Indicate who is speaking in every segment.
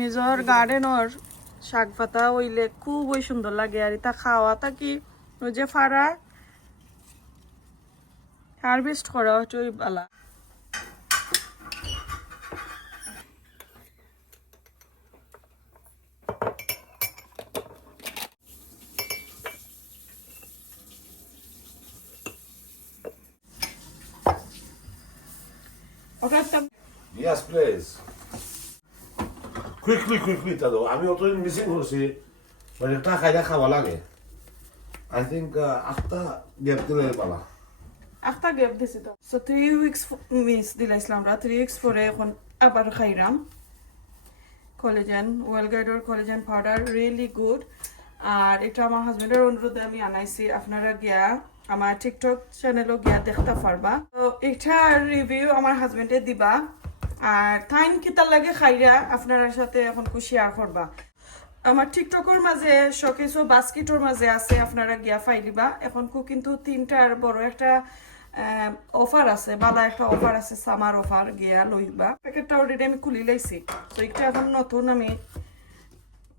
Speaker 1: নিজর গার্ডেনর শাক পাতা হইলে খুবই সুন্দর লাগে। আর এটা খাওয়া থাকি ওই যে ফারা হারভেস্ট করা হচ্ছে ওই বালা।
Speaker 2: Yes, please. Quickly, quickly, দাদু আমি অতদিন মিসিং করছি। মানে একটা খাইলে খাওয়া লাগে আই থিঙ্ক আটটা গ্যাপ দিলে পালা।
Speaker 1: একটা গ্যাপ দিছি তো। সো থ্রি মিস দিলাইছিলাম থ্রি পরে এখন আবার কলেজেন ওয়েল গাইডর কলেজেন পাউডার রিয়েলি গুড আর এটা আমার হাজবেন্ডের অনুরোধে আমি আনাইছি। আপনারা গিয়া আমার টিকটক চ্যানেলও গিয়া দেখতে পারবা। তো এটা রিভিউ আমার হাজবেন্ডে দিবা। আর টাইম কিতা লাগে খাইরা আপনার সাথে এখন শেয়ার করবা। আমার টিকটকের মাঝে শোকেস বাস্কেটর মাঝে আছে আপনারা গিয়া ফাইলিবা এখন কু কিন্তু তিনটার বড় একটা অফার আছে বালা একটা অফার আছে সামার অফার গিয়া লইবা। প্যাকেটটা অলরেডি আমি খুলি লাইছি। তো এটা এখন নতুন আমি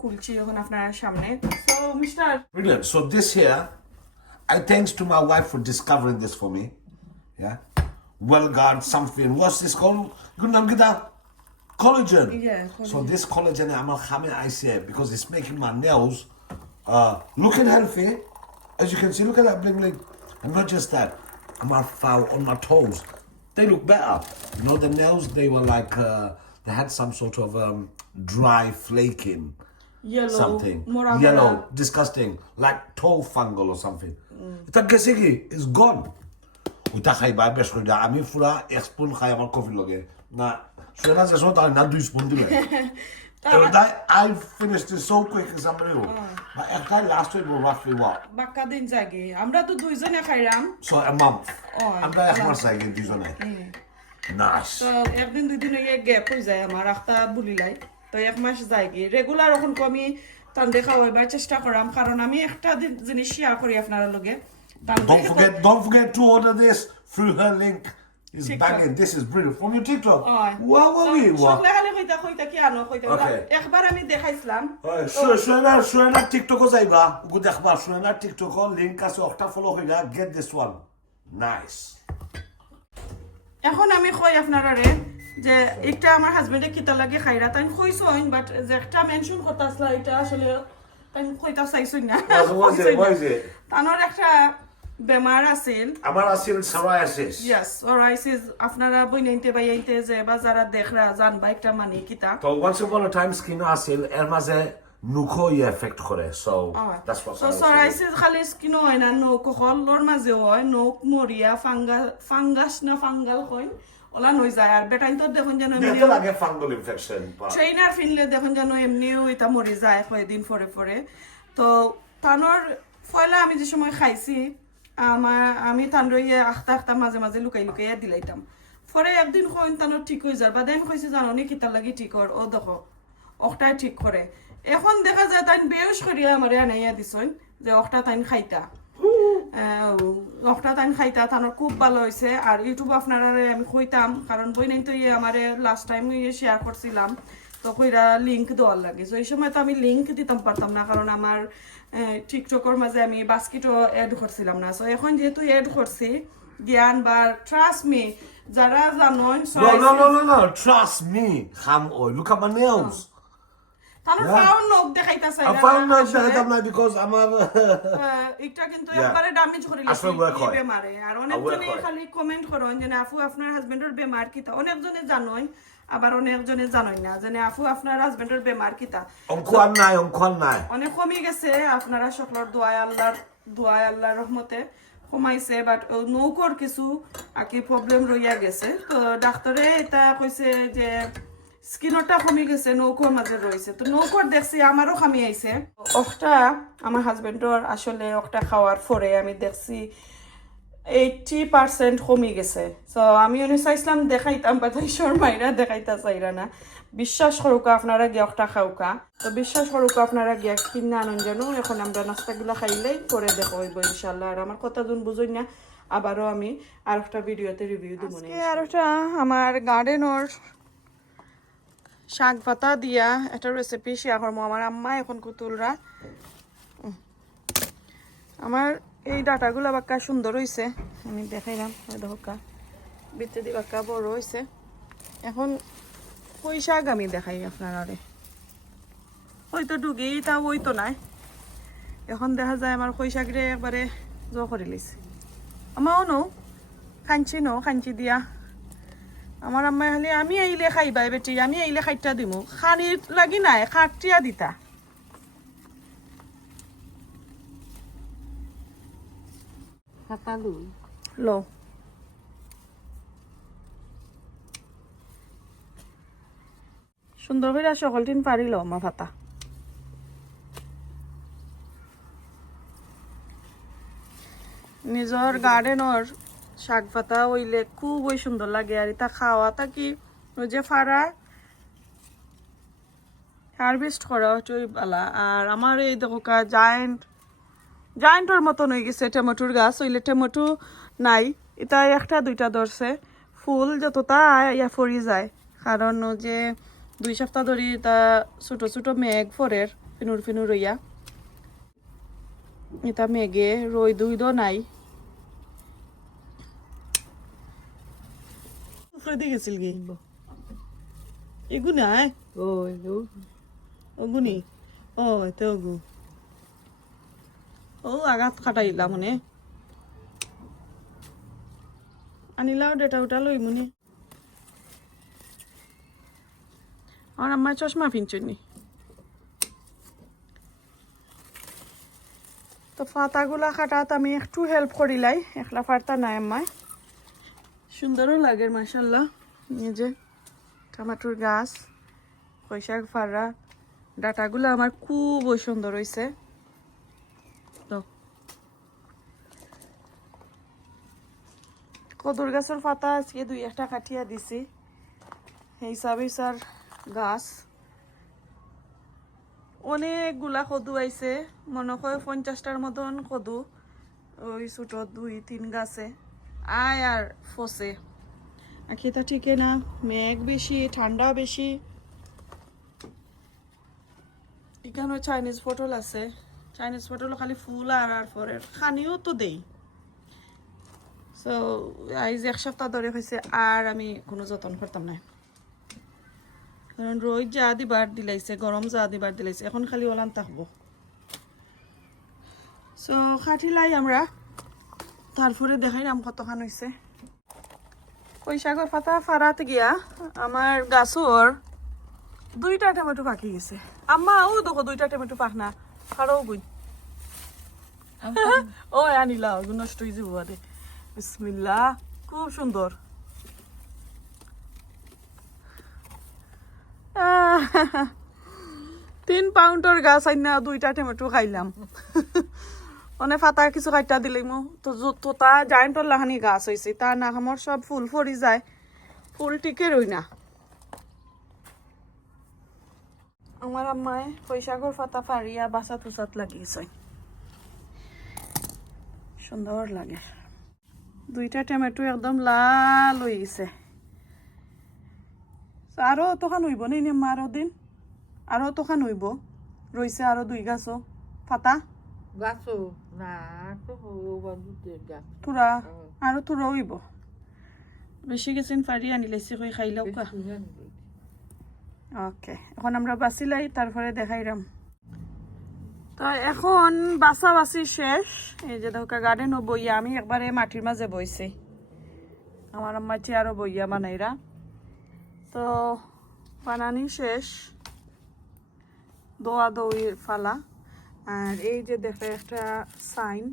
Speaker 1: খুলছি এখন আপনার সামনে। তো mister
Speaker 2: Brilliant. So this here, I thanks to my wife for discovering this for me. well-guard something. What's this called? Gundam Gida? Collagen.
Speaker 1: Yeah, collagen.
Speaker 2: So this collagen عمل خامن because it's making my nails uh, looking healthy. As you can see, look at that bling bling. And not just that, my foul on my toes. They look better. You know, the nails, they were like, uh, they had some sort of um, dry flaking.
Speaker 1: Yellow.
Speaker 2: Something. Yellow. Disgusting. Like toe fungal or something. Mm. It's gone. Gone ওইটা খাইবা বেশ করে দিয়া আমি পুরা এক spoon খাই আমার কফি লগে। না সুয়েনা যে সময় তার না দুই স্পুন দিলে। তাই I finished it so quick is unreal but একটা লাস্ট উইক ওয়াজ রাফলি ওয়াট
Speaker 1: বাক্কা দিন জাগে আমরা তো দুইজনে
Speaker 2: সো এ মান্থ
Speaker 1: Oh,
Speaker 2: আমরা এক মাস আগে দুজনে নাইস
Speaker 1: তো একদিন দুই দিন হয়ে গ্যাপ হয়ে যায় আমার রাস্তা বুলিলাই তো এক মাস যায় কি রেগুলার এখন আমি টান দেখা হইবার চেষ্টা করাম কারণ আমি একটা জিনিস শেয়ার করি আপনার লগে।
Speaker 2: Don't forget, don't forget to order this through her link. Is
Speaker 1: TikTok.
Speaker 2: back. This is brilliant from your TikTok.
Speaker 1: অয়।
Speaker 2: Wow, wow, wow.
Speaker 1: কইতা
Speaker 2: Okay.
Speaker 1: একবার আমি দেখাইছিলাম
Speaker 2: Suena, suena TikTok যাইবা গু দেখবা সুয়েনা টিকটক লিংক আছে একটা ফলো হইলা গেট দিস ওয়ান নাইস
Speaker 1: এখন আমি কই আপনারা যে এটা আমার হাজবেন্ডে কিতা লাগে খাইরা তাই কইছইন বাট যে একটা মেনশন করতাছলা এটা আসলে তাই কইতা চাইছইন না তানোর একটা বেমার আছিল।
Speaker 2: আমার আছিল সারায়াসিস
Speaker 1: Yes, psoriasis আপনারা বইনাইতে বাইতে যে বা যারা দেখরা জানবা একটা মানে কিতা।
Speaker 2: তো ওয়ান্স আপন আ টাইম স্কিন আছিল এর মাঝে নুখো ই এফেক্ট করে সো দ্যাটস হোয়াট
Speaker 1: তো psoriasis খালি স্কিন হয় না নখ হলর মাঝে হয় নখ মরিয়া ফাঙ্গা ফাঙ্গাস না ফাঙ্গাল কইন ওলা নই যায়। আর বেটাইন তো দেখুন যেন এমনি
Speaker 2: লাগে ফাঙ্গাল ইনফেকশন
Speaker 1: ট্রেনার ফিনলে দেখুন যেন এমনিও এটা মরি যায় কয়েকদিন পরে পরে। তো তানোর ফয়লা আমি যে সময় খাইছি আমার আমি তান রইয়ে আখতা আখতা মাঝে মাঝে লুকাই লুকাইয়া দিলাইতাম। পরে একদিন কইন তানোর ঠিক হয়ে যার বাদে আমি কইছি জানো নি কিতার লাগি ঠিক কর ও দেখো অকটাই ঠিক করে। এখন দেখা যায় তাই বেউস করিয়া আমার আনাইয়া দিছইন যে অকটা তাইন খাইতা। অকটা তাইন খাইতা, তানোর খুব ভালো হয়েছে আর ইউটিউব আপনারা আমি কইতাম, কারণ বই নাই তো ইয়ে আমারে লাস্ট টাইম ইয়ে শেয়ার করছিলাম, তো কইরা লিঙ্ক দেওয়ার লাগে। তো এই সময় তো আমি লিঙ্ক দিতাম পারতাম না, কারণ আমার টিকটকের মাঝে আমি বাস্কেটও অ্যাড করছিলাম না সো এখন যেহেতু অ্যাড করছি জ্ঞান বা ট্রাস্ট মি যারা জানেন
Speaker 2: No, no, no, no, no. Trust me. Ham oil. Look at my nails.
Speaker 1: তানোর
Speaker 2: Yeah.
Speaker 1: ফাউন দেখাইতাছে
Speaker 2: I found out that I'm like because I'm a.
Speaker 1: এটা কিন্তু. একবারে ড্যামেজ করে
Speaker 2: আসলে work হয়।
Speaker 1: বেমারে আর
Speaker 2: work
Speaker 1: অনেকজনে
Speaker 2: হয়।
Speaker 1: খালি কমেন্ট করেন যে আপু আপনার হাজবেন্ডের বেমার কিতা অনেকজনে জানোই আবার অনেকজনে জানোই না যে আপু আপনার হাজবেন্ডের বেমার কিতা?
Speaker 2: Uncle nai, uncle nai.
Speaker 1: অনেক কমে গেছে আপনারা সকলের দোয়ায় আল্লাহর দোয়ায় আল্লাহর রহমতে কমাইছে বাট নৌকর কিছু আর কি প্রবলেম রইয়া গেছে। তো ডাক্তারে এটা কইছে যে স্কিনটা কমে গেছে নৌকোর মাঝে রয়েছে তো নৌকর দেখছি আমারও খামি আইছে। অকটা আমার হাজবেন্ডর আসলে অকটা খাওয়ার পরে আমি দেখছি এইটটি পার্সেন্ট কমে গেছে। তো আমি অনেক চাইছিলাম দেখাইতাম বাট শর্মাইরা দেখাইতা চাইরা না। বিশ্বাস করুকা আপনারা গিয়কটা খাওকা। তো বিশ্বাস করুকা আপনারা গিয়া কিনা আনন্দ জানো। এখন আমরা নাস্তাগুলা খাইলেই করে দেখো হইব ইনশাল্লাহ আর আমার কথা যোন বুঝই না আবারও আমি আর একটা ভিডিওতে রিভিউ দিব আর একটা আমার গার্ডেনর শাক পাতা দিয়া একটা রেসিপি শেয়ার করব। আমার আম্মা এখন কুতুলরা। আমার এই ডাটাগুলো বাক্কা সুন্দর হয়েছে আমি দেখাইলাম দি বাক্কা বড় হয়েছে এখন কই শাক আমি দেখাই আপনার হয়তো ডুগি তা ওই তো নাই। এখন দেখা যায় আমার কই শাকরে একবারে জ করে লিছে আমারও নো খাঞ্চি নো খাঞ্চি দিয়া। আমার আম্মাই খালি, আমি আইলে খাইবাই বেটি, আমি আইলে খাইটা দিমু। খানি লাগি নাই, খাটিয়া দিতা।
Speaker 3: কাটালো
Speaker 1: ল সুন্দর করে সকল দিন পারিল আমার ভাতা। নিজর গার্ডেনর শাক পাতা হইলে খুবই সুন্দর লাগে, আর এটা খাওয়াটা কি ওই যে ফাড়া হারভেস্ট করা হচ্ছই বালা। আর আমার এই দেখো জায়েন্ট জায়েন্টর মতন হয়ে গেছে টমেটোর গাছ। হইলে টমেটো নাই এটা একটা দুইটা ধরছে ফুল যতটা ইয়া ফরি যায়। কারণ ও যে দুই সপ্তাহ ধরে তা ছোট ছোট মেঘ ফরের ফিনুর ফিনুর ইয়া। এটা মেঘে রই দুই দো নাই। গেছিল কি? এগু নাই?
Speaker 3: ওই
Speaker 1: অগুনি? ও এতে অগু। ও, আঘাত কাটাইলা মানে। আনিলাও ডেটা উঠা লই মনে। আমার চশমা পিনছনি তো ফাতাগুলা কাটাত আমি একটু হেল্প করিলাই একলা ফারতা নাই আমায় সুন্দরও লাগে মাসাল্লাহ যে টমাটোর গাছ পয়সা ফাড়া ডাটাগুলো আমার খুবই সুন্দর হয়েছে কদর গাছের পাতা আজকে দুই একটা কাটিয়া দিছি। সেই হিসাবে স্যার গাছ। অনেকগুলা কদু আইছে। মনে হয় পঞ্চাশটার মতন কদু। ওই ছোট দুই, তিন গাছে। আয় আর ফসে। আর খেতা ঠিকে না। মেঘ বেশি, ঠান্ডা বেশি। এখানে চাইনিজ পটল আছে। চাইনিজ পটল খালি ফুল আর আর পরে খানিও তো দেই। সো আইজ এক সপ্তাহ ধরে হয়েছে আর আমি কোনো যত্ন করতাম না। কারণ রোদ যা দিবার দিলাইছে গরম যা দিবার দিলাইছে এখন খালি ওলান থাকব সো খাটিলাই আমরা তারপরে দেখাইলাম কতখান হয়েছে পয়সাগর পাতা ফাড়াতে গিয়া আমার গাছর দুইটা টমেটো পাকি গেছে। আম্মা ও দেখো দুইটা টমেটো পাক না খারও গুণ ও আনিলা নষ্ট হয়ে যাব বিসমিল্লা খুব সুন্দর। তিন পাউন্ডর গাছ আইনা দুইটা টমেটো খাইলাম। মানে ফাটা কিছু কাইটা দিলে মো। তো য'ত তো তা জাইন্টর লাহানি গাছ হয়েছে তার নাকামর সব ফুল ফরি যায়। ফুল টিকে রই না আমার আম্মায় পয়সাগর পাতা ফাড়িয়া বাসা তুসাত লাগিয়েছে সুন্দর লাগে। দুইটা টমেটো একদম লাল হয়ে গেছে আরও অতখান হইব নি নেমা আরও দিন? আরও অতখান হইব। রইছে আরও দুই গাছও ফাতা
Speaker 3: গাছো? না
Speaker 1: তোরা আরও তোরা হইব। বেশি গেছেন ফাড়ি আনি লাইছে কই খাইলেও ওকে এখন আমরা বাঁচিলাই তারপরে দেখাইলাম তো এখন বাসা বাসি শেষ। এই যে ধোকা গার্ডেন ও বইয়া। আমি একবারে মাটির মাঝে বইছি। আমার আম্মা চেয়ারও বইয়া বানাইরা। তো বানানি শেষ। দোয়া দৌড়ির ফালা আর এই যে দেখে, একটা সাইন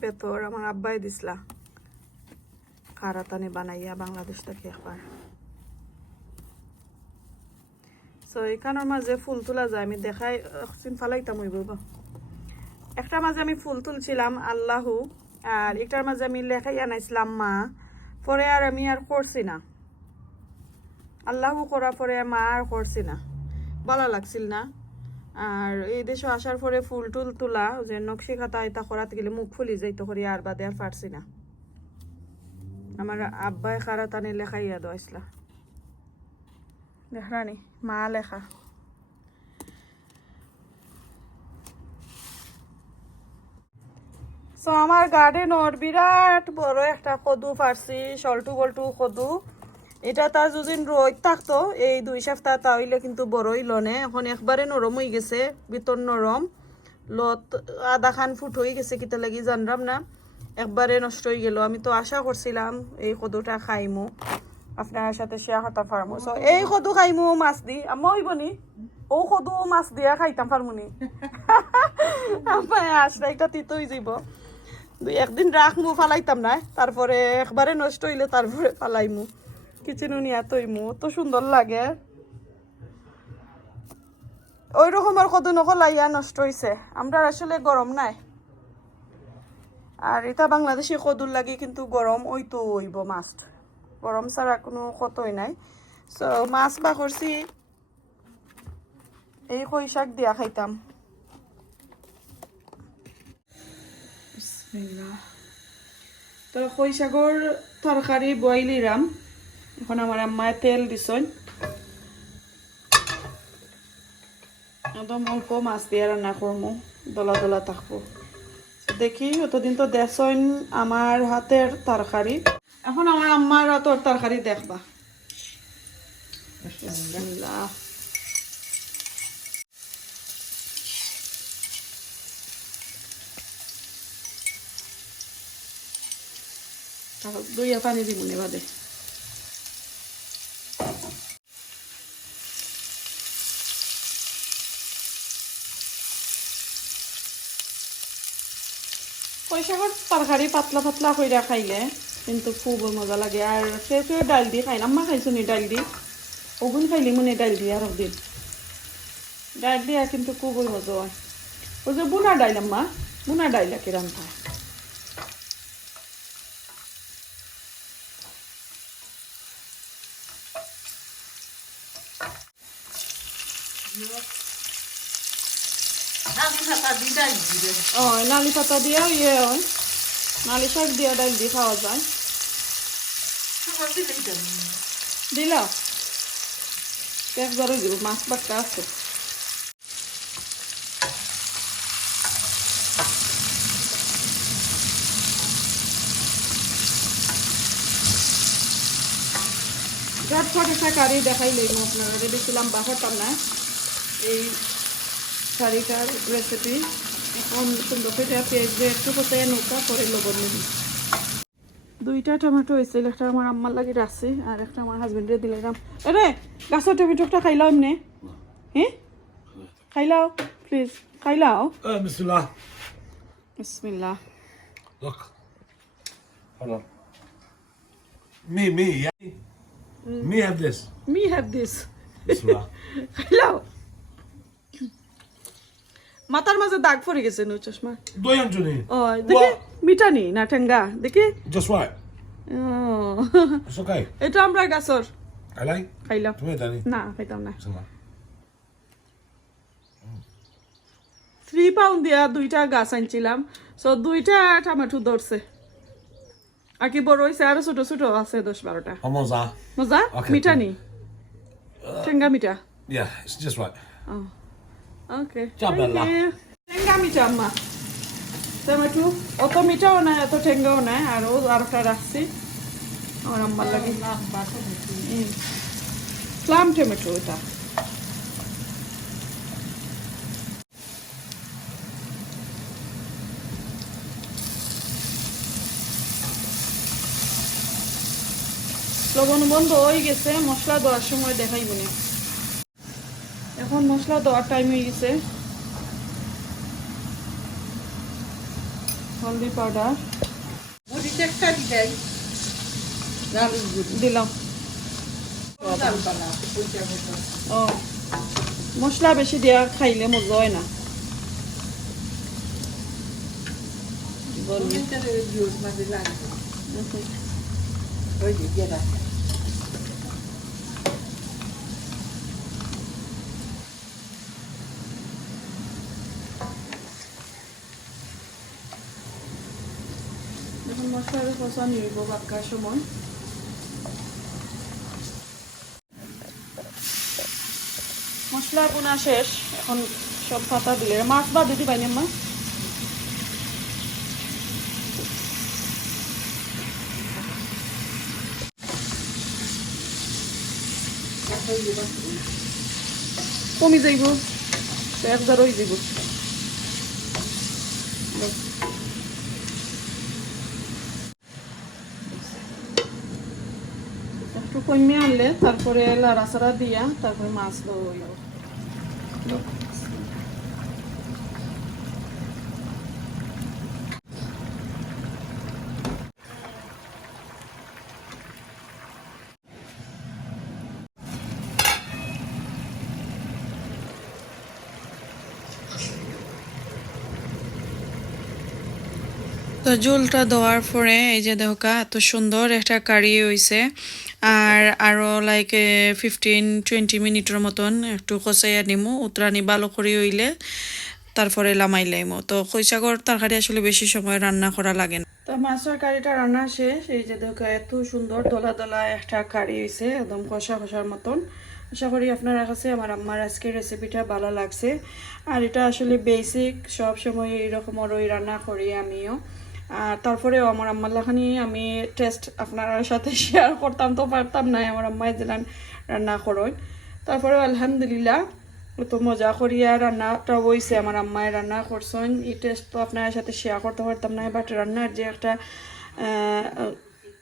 Speaker 1: পেতর আমার আব্বাই দিসলা। কারাতানি বানাইয়া বাংলাদেশ থেকে একবার। সো এখানের মাঝে ফুল তোলা যায়। আমি দেখাই চিন ফালাইতাম ওই বাবা একটা মাঝে আমি ফুল তুলছিলাম, আল্লাহু, আর একটার মাঝে আমি লেখাই আনাইছিলাম মা পরে আর আমি আর করছি না। আল্লাহু করার পরে মা আর করছি না। ভালো লাগছিল না। আর এই দেশে আসার পরে ফুল টুল তোলা, যে নকশি খাতা এটা করাতে গেলে মুখ ফুলি যাইতো করি আর বাদে আর পারছি না। আমার আব্বাই খারা টানে লেখাইয়া দোয়াইছিলা দেখরানি মা লেখা সো আমার গার্ডেনর বিরাট বড় একটা কদু পারছি সল্টু বল্টু কদু। এটা তার যদিন রোদ থাকতো, এই দুই সপ্তাহ তাহলে কিন্তু বড়ই লনে। এখন একবারে নরম হয়ে গেছে, ভিতর নরম। লত আধা খান ফুট হয়ে গেছে, কিতা লাগি জানলাম না। একবারে নষ্ট হয়ে গেল। আমি তো আশা করছিলাম এই কদুটা খাইমু। আপনার সাথে শেয়ার করতাম পারমু সো এই কদু খাইমু মাছ দি। আমি হইব নি ও কদু মাছ দিয়া খাইতাম পারমু নি আমার আসলে একটা তিত যাব। দুই একদিন রাখমু ফালাইতাম না তারপরে একবারে নষ্ট হইলে তারপরে ফালাইমু। কিচেনও নিয়ে তৈমু তো সুন্দর লাগে। ওই রকমের কদু নকলাইয়া নষ্ট হয়েছে আমরা আসলে গরম নাই। আর এটা বাংলাদেশি কদুর লাগে কিন্তু গরম ওই তো হইব মাছ গরম ছাড়া কোনো কতই নাই। সো মাছ বা করছি এই কই শাক দিয়া খাইতাম। তো কই শাকর তরকারি বইল এখন আমার আম্মায় তেল দিছন একদম অল্প মাছ দিয়ে রান্না করব দলা দলা থাকব দেখি অতদিন তো দেশন আমার হাতের তরকারি। এখন আমার আম্মার হাতের তরকারি দেখবা। দুইয়া পানি দিব নে বাদে পয়সাঘর তরকারি পাতলা পাতলা কইরা খাইলে কিন্তু খুব মজা লাগে। আর কেউ কেউ ডাল দিয়ে খাই না। আম্মা খাইছো নি ডাল দি? ওগুন খাইলি মনে ডাল দিয়ে আর দিন ডাল দিয়া কিন্তু খুবই মজা হয়। ওই যে বুনা ডাইল আম্মা। বুনা ডাইলা কিরাম ও নালি পাতা দিয়েও ইয়ে হয়। নালি শাক দিয়ে ডাল দিয়ে খাওয়া যায়। দিল? দিব মাছ বাক্কা আছে। একটা কারি দেখাই লইব আপনারা দেখছিলাম বাসাতাম না এই শাড়িটার রেসিপি এখন সুন্দর করে পেঁয়াজ দিয়ে একটু কোথায় নৌকা করে লবণ নিবি দুইটা টমেটো হয়েছিল একটা আমার আম্মার লাগে রাখছি আর একটা আমার হাজবেন্ডে দিলাম এরে গাছের টমেটোটা খাইলাও এমনি হ্যাঁ খাইলাও প্লিজ খাইলাও
Speaker 2: Bismillah.
Speaker 1: বিসমিল্লাহ
Speaker 2: Look. Hold on. Me, me, yeah. Me have this.
Speaker 1: Me have this
Speaker 2: Bismillah.
Speaker 1: খাইলাও মাথার মাঝে দাগ পড়ে গেছে নু চশমা।
Speaker 2: Doyan Juni.
Speaker 1: ও দেখি মিঠা নি না ঠেঙ্গা দেখি।
Speaker 2: Just right.
Speaker 1: ও, এটা আমরা গাছর।
Speaker 2: like.
Speaker 1: খাইলাম।
Speaker 2: here, Danny.
Speaker 1: না খাইতাম না। থ্রি পাউন্ড দিয়া দুইটা গাছ আনছিলাম। সো দুইটা টমেটো ধরছে। আর কি বড় হয়েছে আরও ছোট ছোট আছে দশ বারোটা. মজা।
Speaker 2: Okay.
Speaker 1: মিঠা নি ঠেঙ্গা মিঠা?
Speaker 2: Yeah, it's just right.
Speaker 1: Okay
Speaker 2: Jabella.
Speaker 1: ঠেঙ্গা মিঠা আম্মা টমেটো অত মিঠাও নাই এত ঠেঙ্গাও নাই আরও আরেকটা রাখছি আমার আম্মার লাগে প্লাম টমেটো এটা লবণ বন্ধ হয়ে গেছে মশলা দেওয়ার সময় দেখাই মনে এখন মশলা দেওয়ার টাইম হয়ে গেছে। হলদি পাউডার
Speaker 3: মুড়িতে একটা ডালের
Speaker 1: দিলাম। ও মশলা বেশি দেওয়া খাইলে মজা হয় না।
Speaker 3: মুড়িতে জোর মাঝে লাগবে ওই যে গেরা
Speaker 1: এখন নিব বাক্কার সময় মশলা শেষ, এখন সব পাতা দিলে মাছ বা দিদি মা? কমি যাইব একবার হয়ে যাইব। কমে আনলে, তারপরে লাড়াচাড়া দিয়া তারপরে মাছ দেবো তো জোলটা দেওয়ার পরে, এই যে দেখা এত সুন্দর একটা কারি হয়েছে আর আরও লাইক ফিফটিন টোয়েন্টি মিনিটের মতন একটু কষাইয়া নিমু উতরানি ভালো করে হইলে তারপরে লামাই লাইমো। তো খৈসাগর তরকারি আসলে বেশি সময় রান্না করা লাগে না। তো মাছের কারিটা রান্না শেষ, এই যে দেখা এত সুন্দর দলা দলা একটা কারি হয়েছে একদম কষা কষার মতন। আশা করি আপনার কাছে আমার আম্মার আজকের রেসিপিটা ভালো লাগছে। আর এটা আসলে বেসিক সব সময় এইরকমের ওই রান্না করি আমিও। আর তারপরেও আমার আম্মার লাখানি আমি টেস্ট আপনার সাথে শেয়ার করতাম তো পারতাম না, আমার আম্মাই যেন রান্না করেন। তারপরেও আলহামদুলিল্লাহ তো মজা করিয়া রান্নাটা হয়েছে আমার আম্মায় রান্না করছেন। এই টেস্ট তো আপনার সাথে শেয়ার করতে পারতাম না বাট রান্নার যে একটা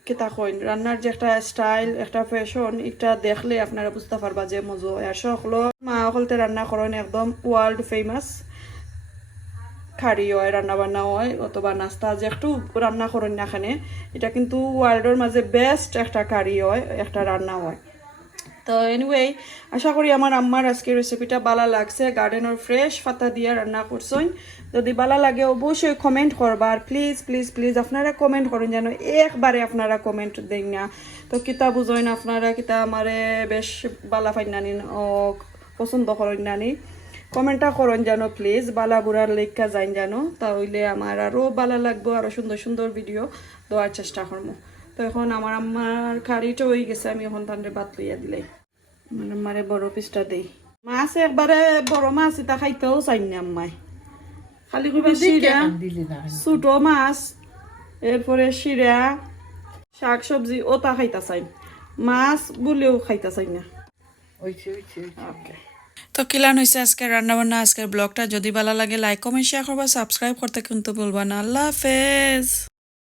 Speaker 1: কেতা কইন, রান্নার যে একটা স্টাইল একটা ফ্যাশন এটা দেখলে আপনারা বুঝতে পারবা যে মজা আর সকলো মা সকলতে রান্না করেন, একদম ওয়ার্ল্ড ফেমাস খাড়ি হয় রান্না বান্না হয়, অথবা নাস্তা যে একটু রান্না করেন না এখানে এটা কিন্তু ওয়ার্ল্ডের মাঝে বেস্ট একটা কারি হয়, একটা রান্না হয়। তো এনিওয়ে আশা করি আমার আম্মার আজকের রেসিপিটা ভালো লাগছে গার্ডেনের ফ্রেশ পাতা দিয়ে রান্না করছেন। যদি ভালো লাগে অবশ্যই কমেন্ট করবা প্লিজ প্লিজ প্লিজ আপনারা কমেন্ট করেন যেন একবারে আপনারা কমেন্ট দেন না। তো কিতা বুঝেন আপনারা, কিতা আমারে বেশ বালা ফাইনানি পছন্দ করেন নানি। কমেন্টটা করেন যেন প্লিজ বালা বুড়ার লেখা যাইন যেন। তাহলে আমার আরও ভালো লাগবো আরও সুন্দর সুন্দর ভিডিও দেওয়ার চেষ্টা করব। তো এখন আমার আম্মার কারিটা হয়ে গেছে আমি এখন তান্ডে ভাত লইয়া দিলাই আমার আম্মারে বড় পিসটা দেই। মাছ একবারে বড় মাছ এটা খাইতেও চাই না আম্মাই। খালি কইবা শিরা ছোটো মাছ এরপরে শিরা শাক সবজি ওটা খাইতা চাই। মাছ বলেও খাইতা চাই না।
Speaker 3: ওইছে ওইছে ওইছে।
Speaker 1: ওকে তো কিলান হয়েছে আজকের রান্নাবান্না, আজকের ব্লগটা। যদি ভালো লাগে লাইক কমেন্ট শেয়ার করবা সাবস্ক্রাইব করতে কিন্তু বলবা না। আল্লাহ হাফেজ।